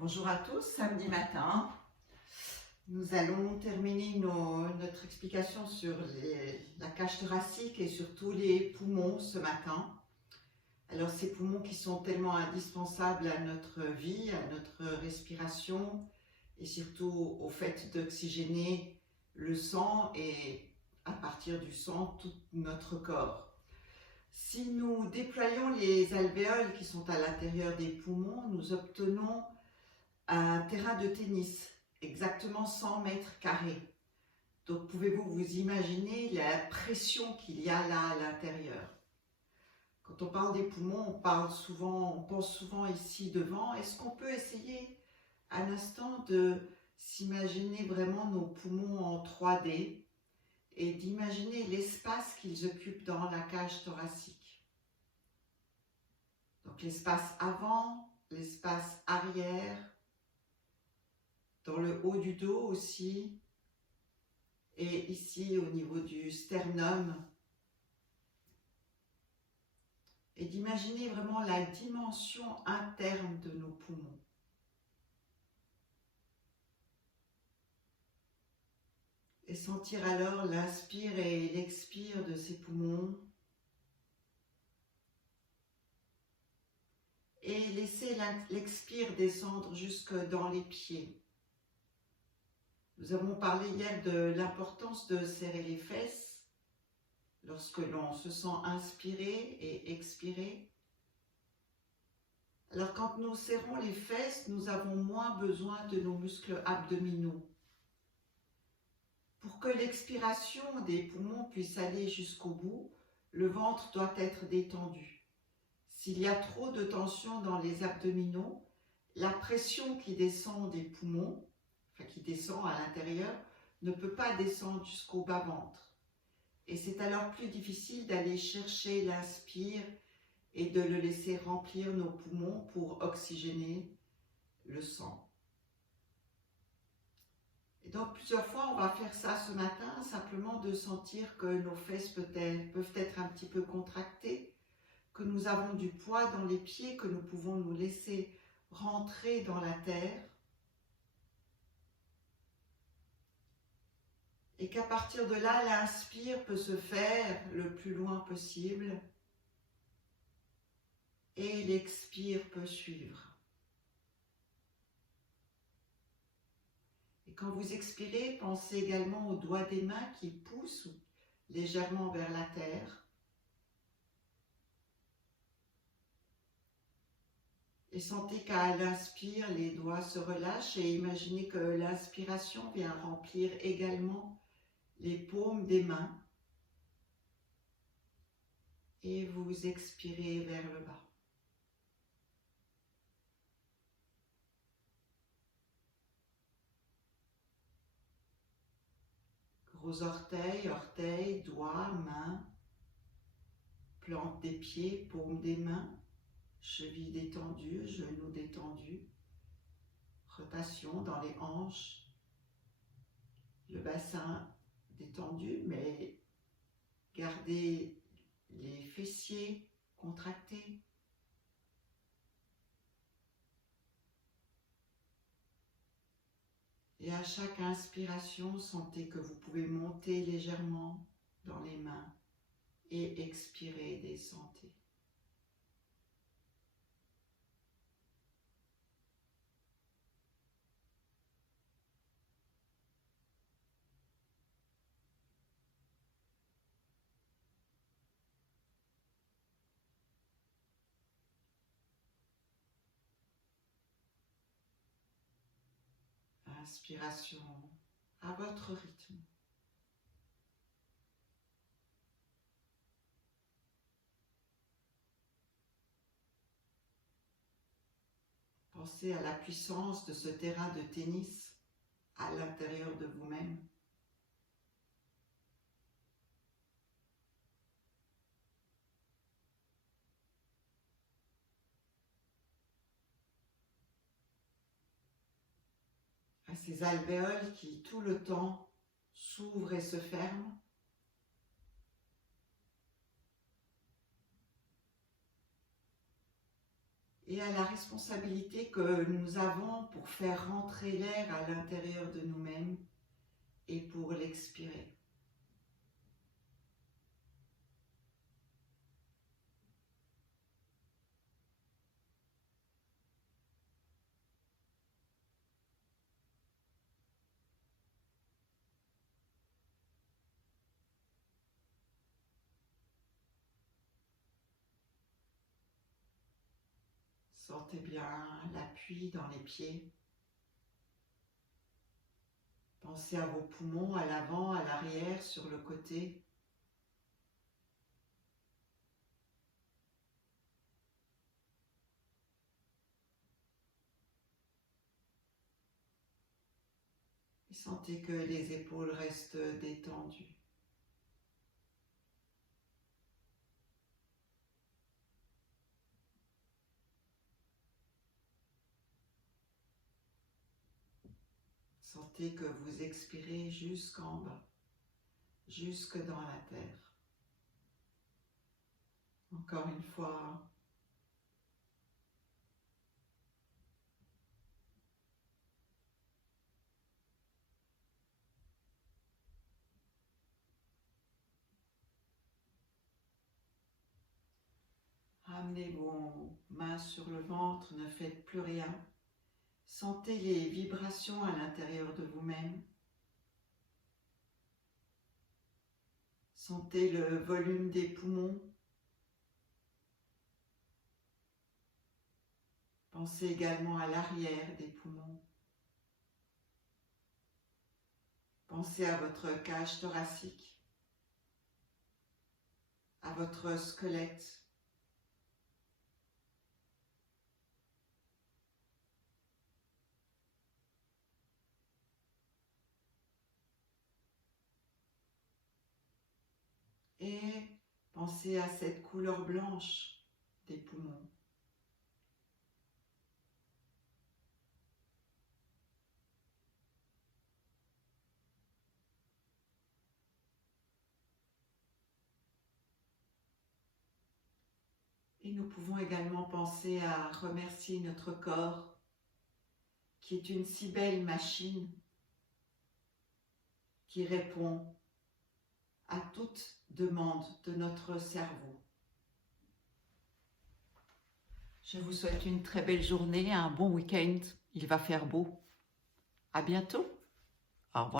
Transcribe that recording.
Bonjour à tous, samedi matin. Nous allons terminer notre explication sur la cage thoracique et surtout les poumons ce matin. Alors ces poumons qui sont tellement indispensables à notre vie, à notre respiration et surtout au fait d'oxygéner le sang et à partir du sang tout notre corps. Si nous déployons les alvéoles qui sont à l'intérieur des poumons, nous obtenons un terrain de tennis, exactement 100 mètres carrés. Donc pouvez-vous vous imaginer la pression qu'il y a là à l'intérieur? Quand on parle des poumons, on pense souvent ici devant. Est-ce qu'on peut essayer un instant de s'imaginer vraiment nos poumons en 3D et d'imaginer l'espace qu'ils occupent dans la cage thoracique? Donc l'espace avant, l'espace arrière, dans le haut du dos aussi, et ici au niveau du sternum. Et d'imaginer vraiment la dimension interne de nos poumons. Et sentir alors l'inspire et l'expire de ces poumons. Et laisser l'expire descendre jusque dans les pieds. Nous avons parlé hier de l'importance de serrer les fesses lorsque l'on se sent inspiré et expiré. Alors quand nous serrons les fesses, nous avons moins besoin de nos muscles abdominaux. Pour que l'expiration des poumons puisse aller jusqu'au bout, le ventre doit être détendu. S'il y a trop de tension dans les abdominaux, la pression qui descend des poumons, qui descend à l'intérieur, ne peut pas descendre jusqu'au bas-ventre. Et c'est alors plus difficile d'aller chercher l'inspire et de le laisser remplir nos poumons pour oxygéner le sang. Et donc plusieurs fois, on va faire ça ce matin, simplement de sentir que nos fesses peuvent être un petit peu contractées, que nous avons du poids dans les pieds, que nous pouvons nous laisser rentrer dans la terre. Et qu'à partir de là, l'inspire peut se faire le plus loin possible et l'expire peut suivre. Et quand vous expirez, pensez également aux doigts des mains qui poussent légèrement vers la terre. Et sentez qu'à l'inspire, les doigts se relâchent et imaginez que l'inspiration vient remplir également les paumes des mains. Et vous expirez vers le bas. Gros orteils, doigts, mains, plante des pieds, paume des mains, chevilles détendues, genoux détendus, rotation dans les hanches, le bassin détendu, mais gardez les fessiers contractés. Et à chaque inspiration, sentez que vous pouvez monter légèrement dans les mains et expirer, descendez. Inspiration à votre rythme. Pensez à la puissance de ce terrain de tennis à l'intérieur de vous-même. À ces alvéoles qui tout le temps s'ouvrent et se ferment. et à la responsabilité que nous avons pour faire rentrer l'air à l'intérieur de nous-mêmes et pour l'expirer. Sentez bien l'appui dans les pieds. Pensez à vos poumons, à l'avant, à l'arrière, sur le côté. Et sentez que les épaules restent détendues. Sentez que vous expirez jusqu'en bas, jusque dans la terre. Encore une fois. Ramenez vos mains sur le ventre, ne faites plus rien. Sentez les vibrations à l'intérieur de vous-même. Sentez le volume des poumons. Pensez également à l'arrière des poumons. Pensez à votre cage thoracique, à votre squelette. Et pensez à cette couleur blanche des poumons. Et nous pouvons également penser à remercier notre corps, qui est une si belle machine qui répond à toute demande de notre cerveau. Je vous souhaite une très belle journée, un bon week-end. Il va faire beau. À bientôt. Au revoir.